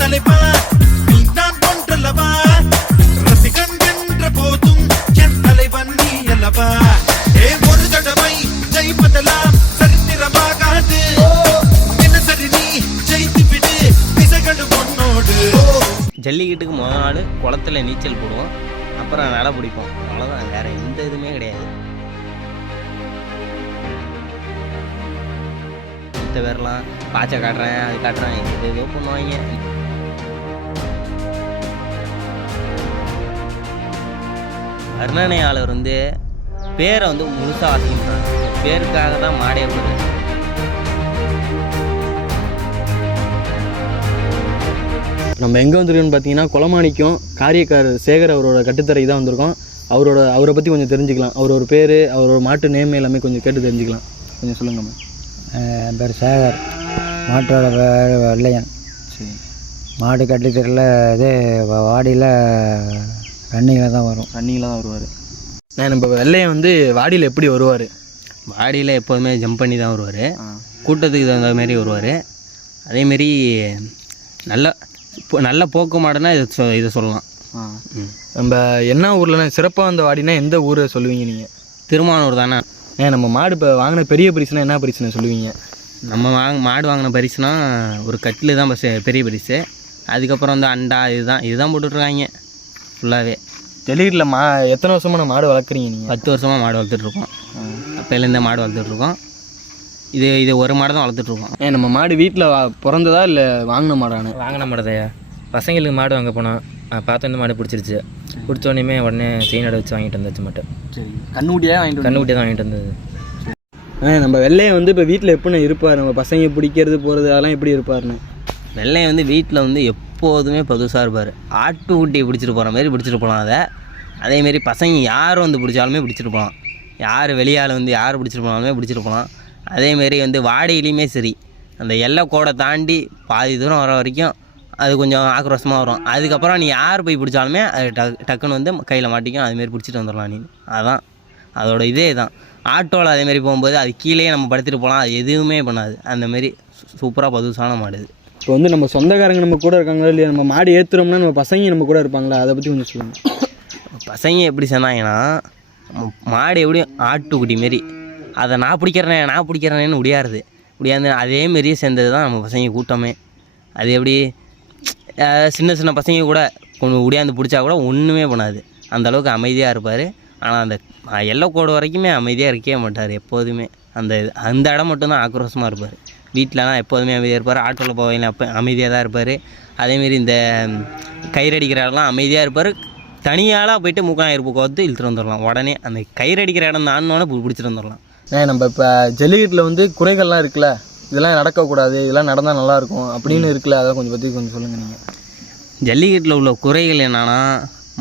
தலைவா நீ தான் ஒன்றல்லவா ரசிகன் என்ற போதும் என் தலைவன் நீ அல்லவா ஒரு தடவை ஜெயிப்பதெல்லாம் சரித்திரமாகாது என்ன சரி நீ ஜெயித்து விடு திசைகள் உன்னோடு. ஜல்லிக்கட்டுக்கு முதல் நாள் குளத்துல நீச்சல் போடுவோம், அப்புறம் நட பிடிப்போம், அவ்வளோதான். வேற எந்த இதுவுமே கிடையாது. மற்ற பேர்லாம் பாய்ச்ச காட்டுறேன் அது காட்டுறேன் இது ஏதோ பண்ணுவாங்க. வர்ணனையாளர் வந்து பேரை வந்து முழுசாக வாசிக்கிறாங்க, பேருக்காக தான் மாடே போடுது. நம்ம எங்கே வந்துருக்கோன்னு பார்த்தீங்கன்னா கொலமாணிக்கம் காரியக்காரர் சேகர் அவரோட கட்டுத்தரைக்கு தான் வந்திருக்கோம். அவரை பற்றி கொஞ்சம் தெரிஞ்சுக்கலாம். அவரோட பேர், அவரோட மாட்டு நேம் எல்லாமே கொஞ்சம் கேட்டு தெரிஞ்சுக்கலாம். கொஞ்சம் சொல்லுங்கம்மா. என் பேர் சேகர், மாட்டோட பேர் வெள்ளையன். சரி. மாடு கட்டுத்தரையில் இது வாடியில் ரன்னிங்கில் தான் வரும். ரன்னிங்கில் தான் வருவார். நம்ம வெள்ளையன் வந்து வாடியில் எப்படி வருவார்? வாடியில் எப்போதுமே ஜம்ப் பண்ணி தான் வருவார், கூட்டத்துக்கு தகுந்த மாதிரி வருவார். அதேமாரி நல்ல போக்கு மாடுனா இதை சொல்லலாம். நம்ம என்ன ஊரில் சிறப்பாக அந்த வாடினா எந்த ஊரை சொல்லுவீங்க நீங்கள்? திருமானூர் தானே. நம்ம மாடு இப்போ வாங்கின பெரிய பரிசுனா என்ன பரிசுன்னு சொல்லுவீங்க? நம்ம மாடு வாங்கின பரிசுனா ஒரு கட்டில் தான் பெரிய பரிசு. அதுக்கப்புறம் வந்து அண்டா இதுதான் போட்டுட்ருக்காங்க ஃபுல்லாகவே. ஜல்லிக்கட்டில் எத்தனை வருஷமாக நான் மாடு வளர்க்குறீங்க நீங்கள்? 10 வருஷமாக மாடு வளர்த்துட்ருக்கோம். அப்போலேருந்தே மாடு வளர்த்துட்ருக்கோம். இது ஒரு மாடு தான் வளர்த்துட்ருக்கோம். நம்ம மாடு வீட்டில் பிறந்ததா இல்லை வாங்கின மாடானு? வாங்கின மாடுதையா. பசங்களுக்கு மாடு வாங்க போனோம், பார்த்து வந்து மாடு பிடிச்சிருச்சு. பிடிச்சோடனே உடனே செயின் அடை வச்சு வாங்கிட்டு வந்துச்சு மாட்டேன். சரி. கண்ணுக்குட்டியாக தான் வாங்கிட்டு வந்தது. நம்ம வெள்ளையை வந்து இப்போ வீட்டில் எப்படின்னு இருப்பார்? நம்ம பசங்க பிடிக்கிறது போகிறது அதெல்லாம் எப்படி இருப்பார்னு? வெள்ளையை வந்து வீட்டில் வந்து எப்போதுமே புதுசாக இருப்பார். ஆட்டுக்குட்டியை பிடிச்சிட்டு போகிற மாதிரி பிடிச்சிட்டு போகலாம். அதேமாரி பசங்க யார் வந்து பிடிச்சாலுமே பிடிச்சிட்டு போகலாம். யார் வெளியால் வந்து யார் பிடிச்சிட்டு போனாலுமே பிடிச்சிட்டு போகலாம். அதேமாரி வந்து வாடியிலையுமே சரி, அந்த எல்லை கோடை தாண்டி பாதி தூரம் வர வரைக்கும் அது கொஞ்சம் ஆக்ரோஷமாக வரும். அதுக்கப்புறம் நீ யார் போய் பிடிச்சாலுமே அது டக்குன்னு வந்து கையில் மாட்டிக்கும். அதுமாரி பிடிச்சிட்டு வந்துடலாம் நீ. அதான் அதோட இதே தான். ஆட்டோவில் அதேமாரி போகும்போது அது கீழே நம்ம படுத்துட்டு போகலாம், அது எதுவுமே பண்ணாது. அந்தமாரி சூப்பராக பதுசான மாடுது. இப்போ வந்து நம்ம சொந்தக்காரங்க நம்ம கூட இருக்காங்களா இல்லையா? நம்ம மாடு ஏற்றுறோம்னா நம்ம பசங்க நம்ம கூட இருப்பாங்களா? அதை பற்றி கொஞ்சம் சொல்லுங்கள். பசங்க எப்படி சொன்னாங்கன்னா, மாடு எப்படி ஆட்டுக்குட்டி மாரி அதை நான் பிடிக்கிறேன்னு முடியாது. அதேமாரியே சேர்ந்தது தான் நம்ம பசங்க கூட்டமே. அது எப்படி சின்ன பசங்க கூட கொஞ்சம் உடையாந்து பிடிச்சா கூட ஒன்றுமே பண்ணாது. அந்தளவுக்கு அமைதியாக இருப்பார். ஆனால் அந்த எல்லை கோடு வரைக்குமே அமைதியாக இருக்கவே மாட்டார் எப்போதுமே. அந்த இடம் மட்டும்தான் ஆக்ரோஷமாக இருப்பார். வீட்டிலலாம் எப்போதுமே அமைதியாக இருப்பார். ஆட்டோவில் போவையில் அப்போ அமைதியாக தான் இருப்பார். அதேமாரி இந்த கயிறடிக்கிற இடம்லாம் அமைதியாக இருப்பார். தனியாளாக போய்ட்டு மூக்காயிரம் வந்து இழுத்துட்டு வந்துடலாம். உடனே அந்த கயிறடிக்கிற இடம் தானோடனே பிடிச்சிட்டு வந்துடலாம். நம்ம இப்போ ஜல்லிக்கட்டில் வந்து குறைகள்லாம் இருக்குல்ல, இதெல்லாம் நடக்கக்கூடாது, இதெல்லாம் நடந்தால் நல்லாயிருக்கும் அப்படின்னு இருக்குல்ல, அதை கொஞ்சம் சொல்லுங்கள் நீங்கள். ஜல்லிக்கட்டில் உள்ள குறைகள் என்னென்னா,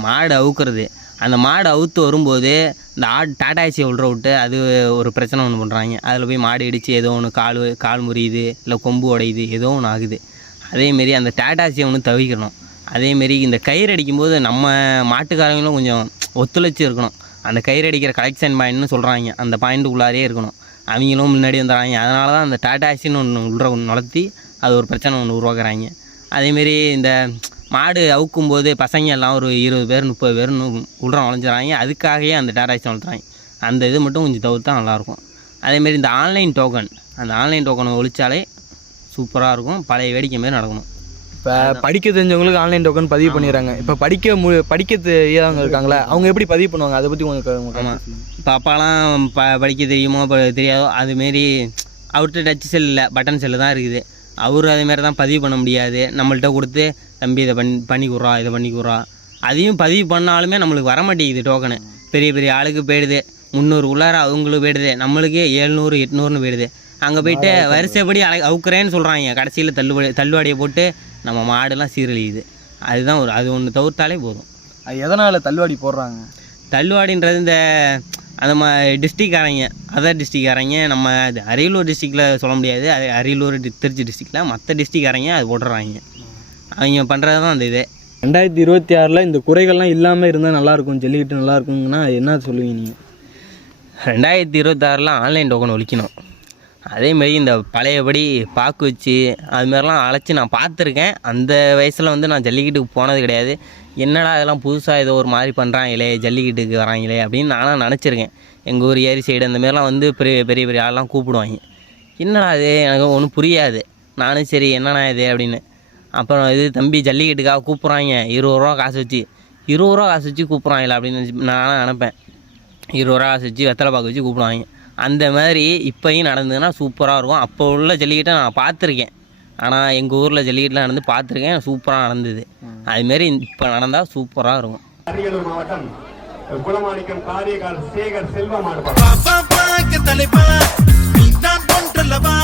மாடு அவுக்கிறது. அந்த மாடு அவுத்து வரும்போது இந்த டாட்டாச்சியை உள்ள விட்டு அது ஒரு பிரச்சனை ஒன்று பண்ணுறாங்க. அதில் போய் மாடு இடித்து ஏதோ ஒன்று கால் முறியுது, இல்லை கொம்பு உடையுது, ஏதோ ஒன்று ஆகுது. அதேமாரி அந்த டாட்டாச்சியை ஒன்று தவிர்க்கணும். அதேமாரி இந்த கயிறு அடிக்கும்போது நம்ம மாட்டுக்காரங்களும் கொஞ்சம் ஒத்துழைச்சி இருக்கணும். அந்த கயிறு அடிக்கிற கலெக்ஷன் பாயிண்ட்னு சொல்கிறாங்க, அந்த பாயிண்ட்டுக்குள்ளாரே இருக்கணும். அவங்களும் முன்னாடி வந்துடுறாங்க. அதனால தான் அந்த டாட்டாச்சின்னு ஒன்று நுழைத்தி அது ஒரு பிரச்சனை ஒன்று உருவாக்குறாங்க. அதேமாரி இந்த மாடு அவுக்கும்போது பசங்க எல்லாம் ஒரு 20 பேர் 30 பேர் உள்ள நுழைஞ்சிடறாங்க. அதுக்காகவே அந்த டாட்டாச்சி வளர்த்துறாங்க. அந்த இது மட்டும் கொஞ்சம் தவிர்த்தா நல்லாயிருக்கும். அதேமாரி இந்த ஆன்லைன் டோக்கனை ஒழிச்சாலே சூப்பராக இருக்கும். பழைய வேடிக்கை மாரி நடக்கணும். இப்போ படிக்க தெரிஞ்சவங்களுக்கு ஆன்லைன் டோக்கன் பதிவு பண்ணிடுறாங்க. இப்போ படிக்க தெரியாதவங்க இருக்காங்களா, அவங்க எப்படி பதிவு பண்ணுவாங்க? அதை பற்றி கொஞ்சம். ஆமாம், இப்போ அப்பாலாம் படிக்க தெரியுமோ தெரியாதோ அதுமாரி அவர்கிட்ட டச் செல் இல்லை, பட்டன் செல்லு தான் இருக்குது. அவர் அதேமாரி தான் பதிவு பண்ண முடியாது. நம்மள்கிட்ட கொடுத்து தம்பி இதை பண்ணி கொடுறா. அதையும் பதிவு பண்ணாலுமே நம்மளுக்கு வரமாட்டேங்குது டோக்கனு. பெரிய ஆளுக்கு போயிடுது, 300 உள்ளார அவங்களுக்கு போயிடுது, நம்மளுக்கு 700 800ன்னு போயிடுது. அங்கே போய்ட்டு வரிசைப்படி அவுக்குறேன்னு சொல்கிறாங்க. கடைசியில் தள்ளுவாடியை போட்டு நம்ம மாடெல்லாம் சீரழியுது. அதுதான் அது ஒன்று தவிர்த்தாலே போதும். அது எதனால் தள்ளுவாடி போடுறாங்க? தள்ளுவாடின்றது இந்த அந்த டிஸ்ட்ரிக்ட்காரங்க, அதர் டிஸ்ட்ரிக்ட்காரங்க, நம்ம அரியலூர் டிஸ்ட்ரிக்டில் சொல்ல முடியாது, அது அரியலூர் திருச்சி டிஸ்ட்ரிக்டில் மற்ற டிஸ்ட்ரிக்ட்காரங்க அது போட்டுறாங்க. அவங்க பண்ணுறது தான் அந்த இது. 2026 இந்த குறைகள்லாம் இல்லாமல் இருந்தால் நல்லாயிருக்கும், ஜல்லிக்கட்டு நல்லாயிருக்குங்கன்னா என்ன சொல்லுவீங்க நீங்கள்? 2026 ஆன்லைன் டோக்கன் ஒழிக்கணும். அதேமாரி இந்த பழையபடி பாக்கு வச்சு அதுமாரிலாம் அழைச்சி நான் பார்த்துருக்கேன். அந்த வயசில் வந்து நான் ஜல்லிக்கட்டுக்கு போனது கிடையாது. என்னடா இதெல்லாம் புதுசாக ஏதோ ஒரு மாதிரி பண்ணுறாங்களே, ஜல்லிக்கட்டுக்கு வராங்களே அப்படின்னு நானும் நினச்சிருக்கேன். எங்கள் ஊர் ஏரி சைடு அந்தமாரிலாம் வந்து பெரிய பெரிய பெரிய ஆள்லாம் கூப்பிடுவாங்க. என்னடா இது எனக்கு ஒன்றும் புரியாது. நானும் சரி என்னண்ணா இது அப்படின்னு. அப்புறம் இது தம்பி ஜல்லிக்கட்டுக்காக கூப்பிட்றாங்க 20 ரூபா காசு வச்சு, 20 ரூபா காசு வச்சு கூப்பிட்றாங்களா அப்படின்னு நானும் நினப்பேன். 20 ரூபா காசு வச்சு வெத்தலை பாக்கு வச்சு கூப்பிடுவாங்க. அந்த மாதிரி இப்போயும் நடந்ததுன்னா சூப்பராக இருக்கும். அப்போ உள்ள ஜல்லிக்கட்டை நான் பார்த்துருக்கேன். ஆனால் எங்கள் ஊரில் ஜல்லிக்கட்டுலாம் நடந்து பார்த்துருக்கேன், சூப்பராக நடந்தது. அதுமாரி இப்போ நடந்தால் சூப்பராக இருக்கும். அரியலூர் மாவட்டம் குளமாணிக்கம் காரியக்கார் சேகர் செல்வம் பாப்பா பாக்க தலைவா நீதான் ஒன்றல்லவா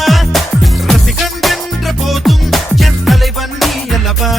ரசிகன் என்ற போதும் என் தலைவன் நீ அல்லவா